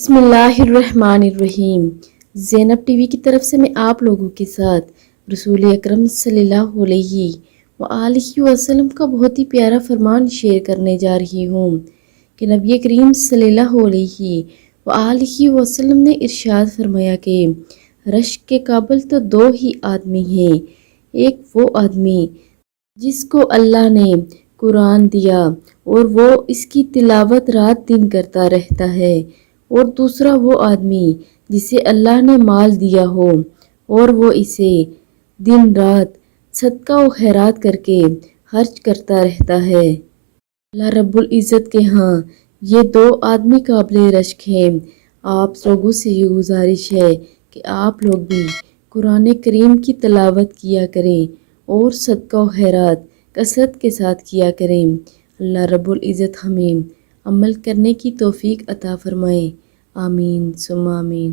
بسم اللہ الرحمن الرحیم۔ زینب ٹی وی کی طرف سے میں آپ لوگوں کے ساتھ رسول اکرم صلی اللہ علیہ وآلہ وسلم کا بہت ہی پیارا فرمان شیئر کرنے جا رہی ہوں کہ نبی کریم صلی اللہ علیہ وآلہ وسلم نے ارشاد فرمایا کہ رشک کے قابل تو دو ہی آدمی ہیں، ایک وہ آدمی جس کو اللہ نے قرآن دیا اور وہ اس کی تلاوت رات دن کرتا رہتا ہے، اور دوسرا وہ آدمی جسے اللہ نے مال دیا ہو اور وہ اسے دن رات صدقہ و خیرات کر کے خرچ کرتا رہتا ہے۔ اللہ رب العزت کے ہاں یہ دو آدمی قابل رشک ہیں۔ آپ لوگوں سے یہ گزارش ہے کہ آپ لوگ بھی قرآن کریم کی تلاوت کیا کریں اور صدقہ و خیرات کثرت کے ساتھ کیا کریں۔ اللہ رب العزت ہمیں عمل کرنے کی توفیق عطا فرمائے۔ آمین ثم آمین۔